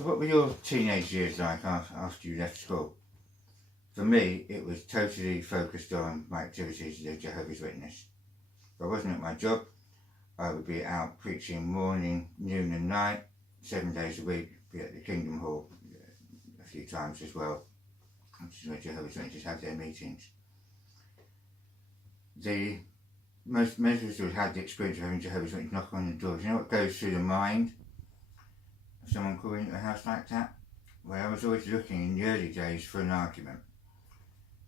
So what were your teenage years like after you left school? For me, it was totally focused on my activities as a Jehovah's Witness. If I wasn't at my job, I would be out preaching morning, noon and night, 7 days a week, be at the Kingdom Hall a few times as well, which is where Jehovah's Witnesses have their meetings. Most of us would have the experience of having Jehovah's Witnesses knock on the doors. You know what goes through the mind of someone calling at a house like that? Well, I was always looking in the early days for an argument.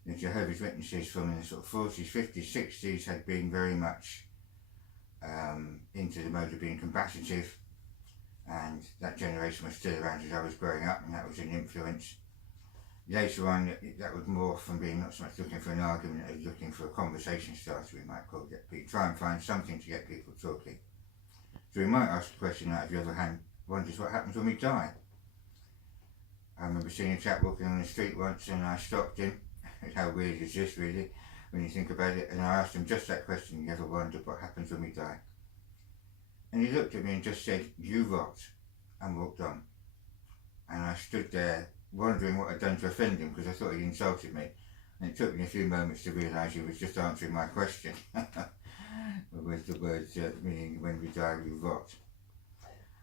The Jehovah's Witnesses from the sort of 40s, 50s, 60s had been very much into the mode of being combative, and that generation was still around as I was growing up, and that was an influence. Later on, that would morph from being not so much looking for an argument as looking for a conversation starter, we might call it. Try and find something to get people talking. So we might ask the question like, if you ever wonders what happens when we die? I remember seeing a chap walking on the street once, and I stopped him. How weird is this, really, when you think about it? And I asked him just that question: you ever wondered what happens when we die? And he looked at me and just said, "You rot," and walked on. And I stood there wondering what I'd done to offend him, because I thought he'd insulted me. And it took me a few moments to realise he was just answering my question with the words meaning when we die we rot.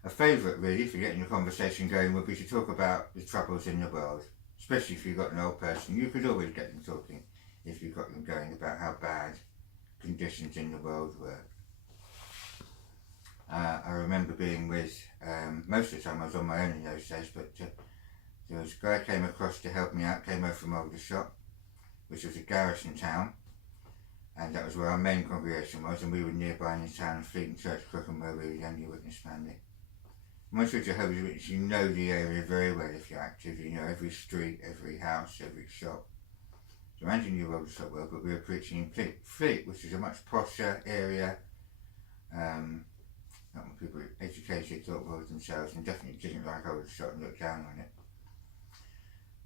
A favourite, really, for getting the conversation going would be to talk about the troubles in the world, especially if you've got an old person. You could always get them talking if you got them going about how bad conditions in the world were. I remember being with, most of the time I was on my own in those days, but there was a guy came across to help me out, came over from Aldershot, which was a garrison town, and that was where our main congregation was, and we were nearby in the town of Fleeting Church, Crookham, where we were the only witness family. Once you're Jehovah's Witness, you know the area very well if you're active. You know every street, every house, every shop. So Andy knew Aldershot well, but we were preaching in Fleet, which is a much posher area. Not when people educated thought well of themselves, and definitely didn't like Aldershot and looked down on it.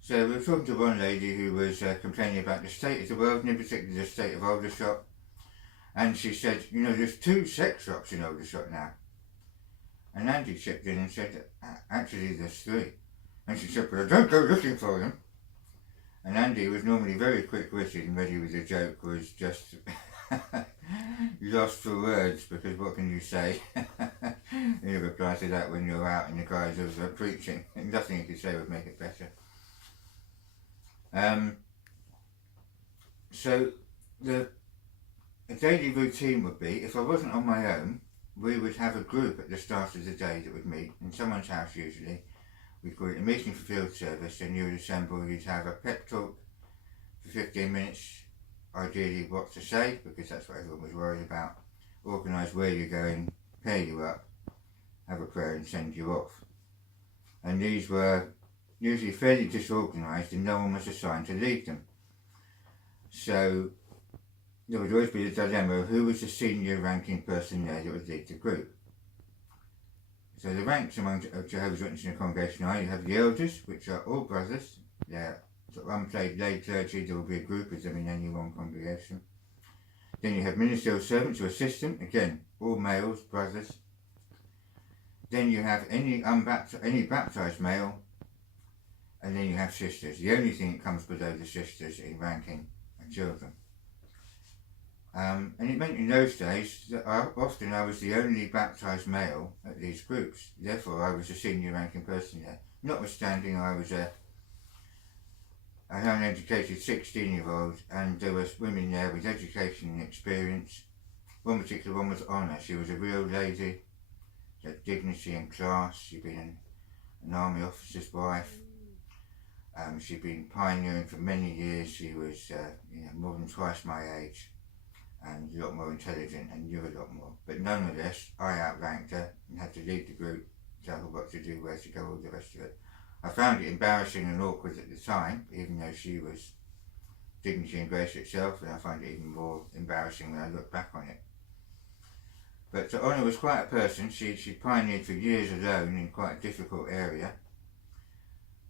So we were talking to one lady who was complaining about the state of the world, and in particular the state of Aldershot. And she said, you know, there's 2 sex shops in Aldershot now. And Andy chipped in and said, actually there's 3. And she said, but I don't go looking for them. And Andy was normally very quick-witted and ready with a joke, was just lost for words, because what can you say? You reply to that when you're out in the guise of preaching. Nothing you could say would make it better. So the daily routine would be, if I wasn't on my own, we would have a group at the start of the day that would meet in someone's house usually. We call it a meeting for field service, and you would assemble. You'd have a pep talk for 15 minutes, ideally what to say, because that's what everyone was worried about. Organise where you're going, pair you up, have a prayer and send you off. And these were usually fairly disorganised, and no one was assigned to lead them. So there would always be the dilemma of who was the senior ranking person there that would lead the group. So the ranks among Jehovah's Witnesses in a congregation are, you have the elders, which are all brothers. They're sort of unpaid lay clergy. There will be a group of them in any one congregation. Then you have ministerial servants who assist them, again, all males, brothers. Then you have any baptised male, and then you have sisters. The only thing that comes below the sisters in ranking are children. And it meant in those days that often I was the only baptised male at these groups. Therefore, I was a senior ranking person there. Notwithstanding, I was an uneducated 16-year-old, and there was women there with education and experience. One particular one was Honor. She was a real lady. She had dignity and class. She'd been an army officer's wife. She'd been pioneering for many years. She was more than twice my age, and a lot more intelligent and knew a lot more. But nonetheless, I outranked her and had to lead the group, tell her what to do, where to go, all the rest of it. I found it embarrassing and awkward at the time, even though she was dignity and grace itself, and I find it even more embarrassing when I look back on it. But Honor was quite a person. She pioneered for years alone in quite a difficult area,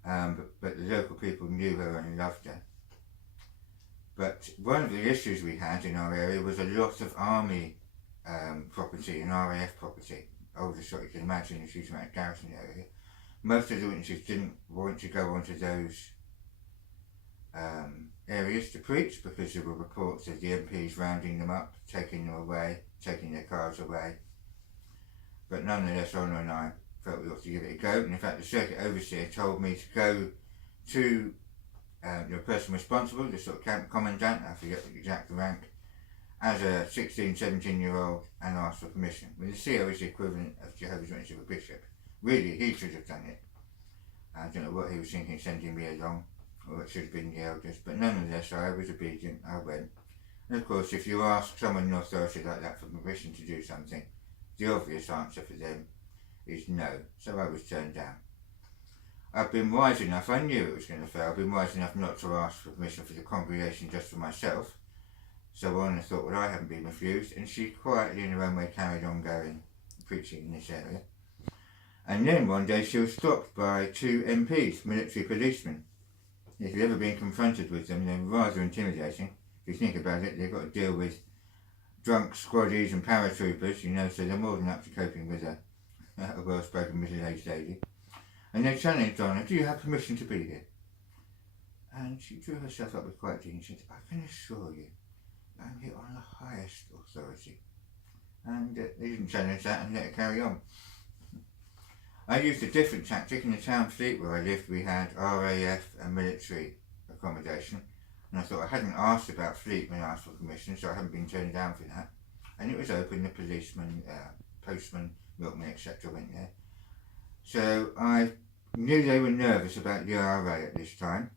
but the local people knew her and loved her. But one of the issues we had in our area was a lot of army property and RAF property. Aldershot, you can imagine, a huge amount of garrison area. Most of the witnesses didn't want to go onto those areas to preach because there were reports of the MPs rounding them up, taking them away, taking their cars away. But nonetheless, Honor and I felt we ought to give it a go. And in fact, the circuit overseer told me to go to the person responsible, the sort of camp commandant, I forget the exact rank, as a 16, 17-year-old and ask for permission. I mean, the CO is the equivalent of Jehovah's Witness of a bishop. Really, he should have done it. I don't know what he was thinking, sending me along, or it should have been the elders, but nonetheless, I was obedient, I went. And of course, if you ask someone in authority like that for permission to do something, the obvious answer for them is no, so I was turned down. I've been wise enough, I knew it was going to fail, I've been wise enough not to ask for permission for the congregation just for myself. So Honor thought, well, I haven't been refused, and she quietly in her own way carried on going, preaching in this area. And then one day she was stopped by 2 MPs, military policemen. If you've ever been confronted with them, they're rather intimidating. If you think about it, they've got to deal with drunk squaddies and paratroopers, you know, so they're more than up to coping with a well-spoken middle-aged lady. And they challenged Honor, do you have permission to be here? And she drew herself up with quiet dignity and said, I can assure you, I'm here on the highest authority. And they didn't challenge that and let her carry on. I used a different tactic. In the town fleet where I lived, we had RAF and military accommodation, and I thought I hadn't asked about fleet when I asked for permission, so I hadn't been turned down for that. And it was open, the policemen, postmen, milkmen, etc. went there. So I knew they were nervous about the RA at this time,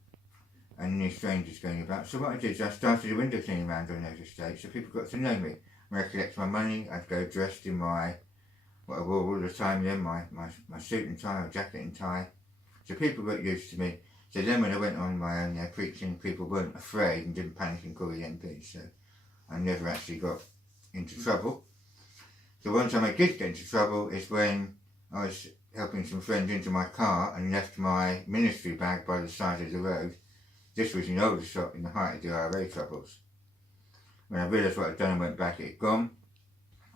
and any strangers going about. So what I did is I started a window cleaning round on those estates, so people got to know me. When I collected my money, I'd go dressed in my what I wore all the time then, my suit and tie, or jacket and tie. So people got used to me. So then when I went on my own there preaching, people weren't afraid and didn't panic and call the MP. So I never actually got into trouble. The one time I did get into trouble is when I was helping some friends into my car and left my ministry bag by the side of the road. This was in Aldershot in the height of the IRA troubles. When I realised what I'd done and went back, it had gone.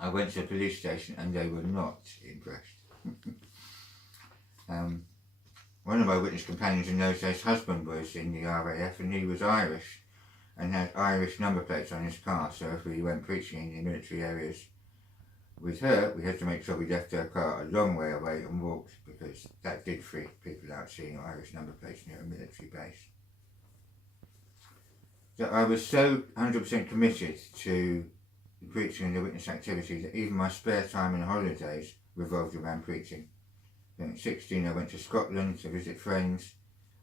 I went to the police station and they were not impressed. One of my witness companions in those days' husband was in the RAF and he was Irish and had Irish number plates on his car, so if we went preaching in the military areas with her, we had to make sure we left her car a long way away and walked, because that did freak people out seeing Irish number plates near a military base. So I was so 100% committed to preaching and the witness activity that even my spare time and holidays revolved around preaching. Then at 16 I went to Scotland to visit friends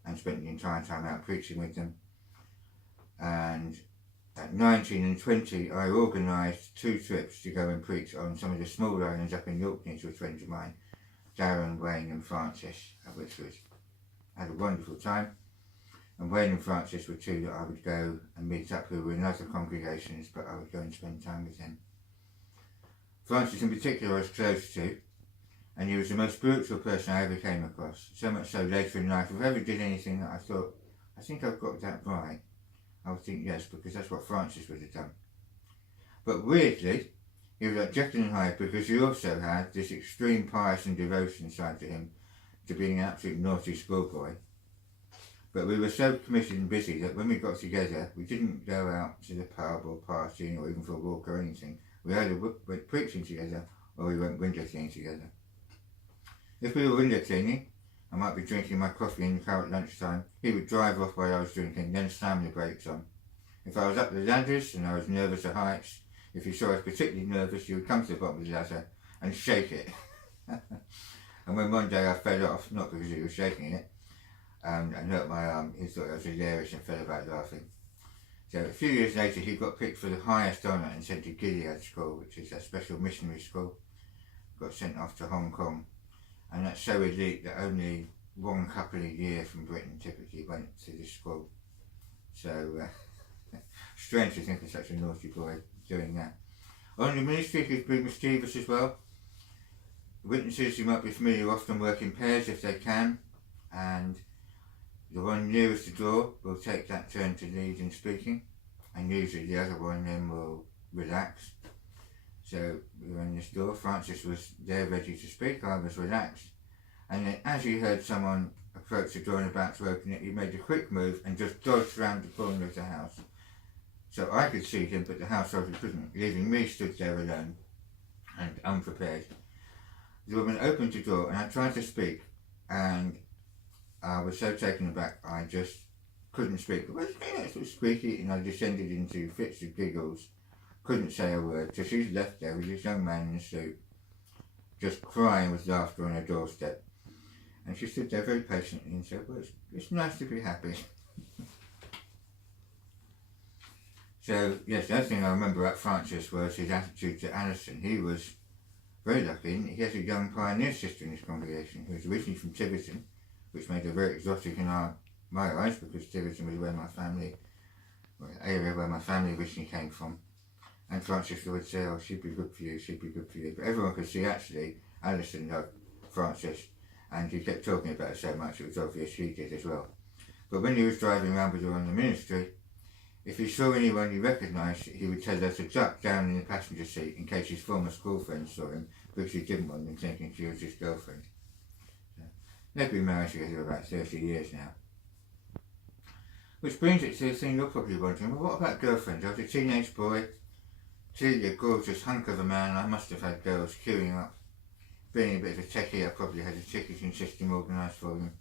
and spent the entire time out preaching with them. And at 19 and 20 I organised 2 trips to go and preach on some of the small islands up in Orkneys with friends of mine, Darren, Wayne and Francis, which had a wonderful time. And Wayne and Francis were 2 that I would go and meet up who were in other congregations, but I would go and spend time with them. Francis in particular I was close to, and he was the most spiritual person I ever came across. So much so later in life, if I ever did anything that I thought, I think I've got that right, I would think yes, because that's what Francis would have done. But weirdly, he was like Jekyll and Hyde, because he also had this extreme pious and devotion side to him, to being an absolute naughty schoolboy. But we were so committed and busy that when we got together, we didn't go out to the pub or partying or even for a walk or anything. We either went preaching together or we went window cleaning together. If we were window cleaning, I might be drinking my coffee in the car at lunchtime. He would drive off while I was drinking, then slam the brakes on. If I was up the ladders and I was nervous at heights, if he saw I was particularly nervous, he would come to the bottom of the ladder and shake it. And when one day I fell off, not because he was shaking it, and hurt my arm, he thought I was hilarious and fell about laughing. So a few years later he got picked for the highest honour and sent to Gilead School, which is a special missionary school. Got sent off to Hong Kong, and that's so elite that only 1 couple a year from Britain typically went to this school. So strange to think of such a naughty boy doing that. On the ministry he's been mischievous as well. Witnesses, you might be familiar, often work in pairs if they can, and the one nearest the door will take that turn to lead in speaking, and usually the other one then will relax. So we were in this door, Francis was there ready to speak, I was relaxed, and then as he heard someone approach the door and about to open it, he made a quick move and just dodged round the corner of the house. So I could see him, but the householder couldn't, leaving me stood there alone and unprepared. The woman opened the door and I tried to speak, and I was so taken aback I just couldn't speak. It was sort of squeaky, and I descended into fits of giggles. Couldn't say a word, so she's left there with this young man in a suit, just crying with laughter on her doorstep. And she stood there very patiently and said, well, it's nice to be happy. So, yes, the other thing I remember about Francis was his attitude to Alison. He was very lucky. He has a young pioneer sister in his congregation who was originally from Tiverton, which made her very exotic in my eyes, because Tiverton was where my family, well, the area where my family originally came from. And Francis would say, oh, she'd be good for you, she'd be good for you. But everyone could see actually Alison loved Francis, and he kept talking about her so much it was obvious she did as well. But when he was driving around with her on the ministry, if he saw anyone he recognised, he would tell her to duck down in the passenger seat in case his former school friends saw him, because he didn't want them thinking she was his girlfriend. So, they've been married together about 30 years now. Which brings it to the thing you're probably wondering, well, what about girlfriends? I was a teenage boy, clearly a gorgeous hunk of a man. I must have had girls queuing up. Being a bit of a techie, I probably had a ticketing system organised for them.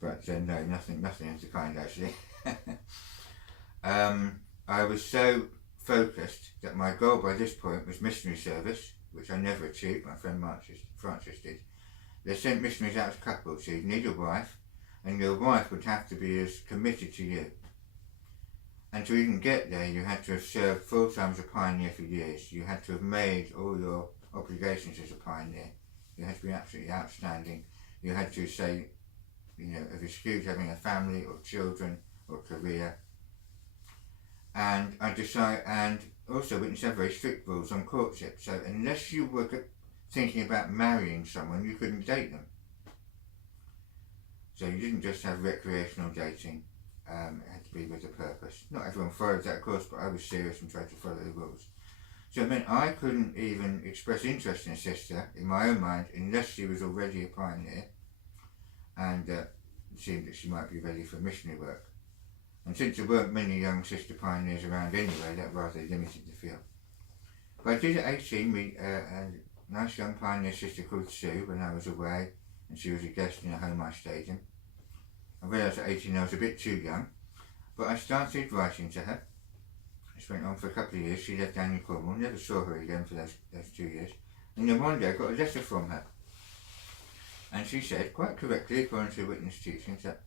But no, nothing of the kind actually. I was so focused that my goal by this point was missionary service, which I never achieved. My friend Francis did. They sent missionaries out to couples. So you'd need a wife, and your wife would have to be as committed to you. And to even get there, you had to have served full time as a pioneer for years. You had to have made all your obligations as a pioneer. You had to be absolutely outstanding. You had to say, have eschewed having a family or children or career. And and also witness have very strict rules on courtship. So unless you were thinking about marrying someone, you couldn't date them. So you didn't just have recreational dating. It had to be with a purpose. Not everyone followed that, of course, but I was serious and tried to follow the rules. So it meant I couldn't even express interest in a sister in my own mind unless she was already a pioneer and it seemed that she might be ready for missionary work. And since there weren't many young sister pioneers around anyway, that rather limited the field. But I did at 18 meet a nice young pioneer sister called Sue when I was away, and she was a guest in a home I stayed in. I realised at 18 I was a bit too young, but I started writing to her. This went on for a couple of years. She left down in Cornwall, never saw her again for those 2 years. And then one day I got a letter from her. And she said, quite correctly, according to witness teachings, that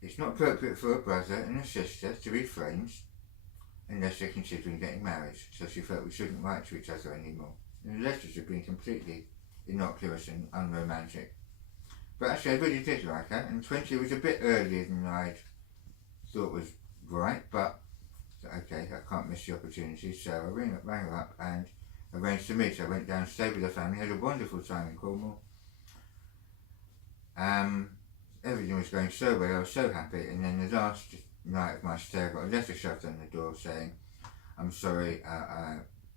it's not appropriate for a brother and a sister to be friends unless they're considering getting married. So she felt we shouldn't write to each other anymore. And the letters had been completely innocuous and unromantic. But actually I really did like her, and 20 was a bit earlier than I'd thought was right, but okay, I can't miss the opportunity, so I rang her up and arranged to meet. I went down, stayed with her family, had a wonderful time in Cornwall. Everything was going so well, I was so happy, and then the last night of my stay I got a letter shoved on the door saying, I'm sorry,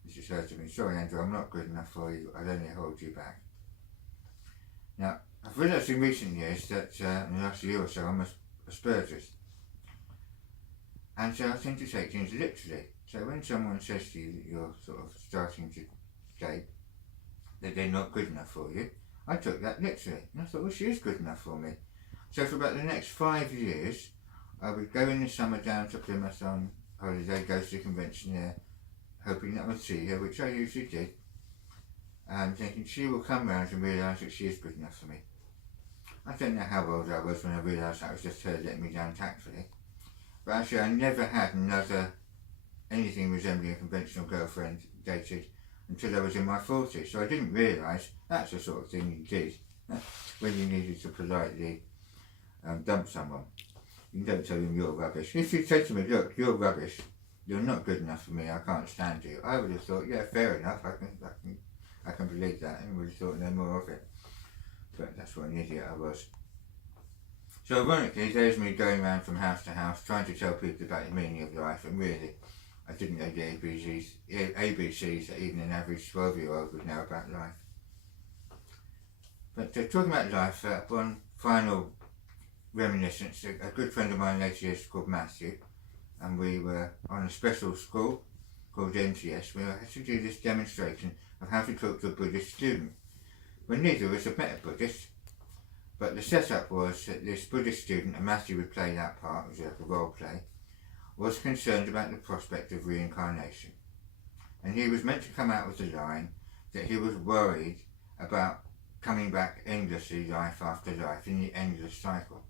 this is hurting me, sorry Andrew, I'm not good enough for you, I'll only hold you back. Now, I've realised in recent years that in the last year or so I'm a Spurgist. And so I tend to take things literally. So when someone says to you that you're sort of starting to date, that they're not good enough for you, I took that literally. And I thought, well, she is good enough for me. So for about the next 5 years, I would go in the summer down to Plymouth on holiday, go to the convention there, hoping that I would see her, which I usually did, and thinking she will come round and realise that she is good enough for me. I don't know how old I was when I realised that was just her letting me down tactfully. But actually I never had anything resembling a conventional girlfriend dated until I was in my 40s. So I didn't realise that's the sort of thing you did when you needed to politely dump someone. You don't tell them you're rubbish. If you said to me, look, you're rubbish, you're not good enough for me, I can't stand you, I would have thought, yeah, fair enough, I can believe that, and would have thought no more of it. But that's what an idiot I was. So ironically, there's me going around from house to house trying to tell people about the meaning of life, and really, I didn't know the ABCs that even an average 12-year-old would know about life. But talking about life, one final reminiscence, a good friend of mine later years called Matthew, and we were on a special school called NTS. We had to do this demonstration of how to talk to a Buddhist student. Well, neither of us had met a Buddhist, but the setup was that this Buddhist student, and Matthew would play that part, it was like a role play, was concerned about the prospect of reincarnation. And he was meant to come out with the line that he was worried about coming back endlessly, life after life, in the endless cycle.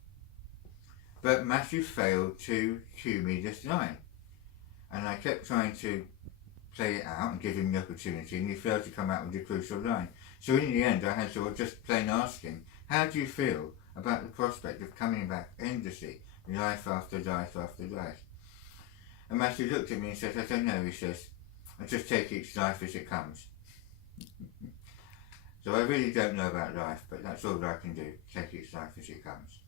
But Matthew failed to cue me this line, and I kept trying to play it out and give him the opportunity, and he failed to come out with the crucial line. So in the end I had to just plain ask him, how do you feel about the prospect of coming back endlessly, life after life after life? And Matthew looked at me and said, I don't know, he says, I just take each life as it comes. So I really don't know about life, but that's all I can do, take each life as it comes.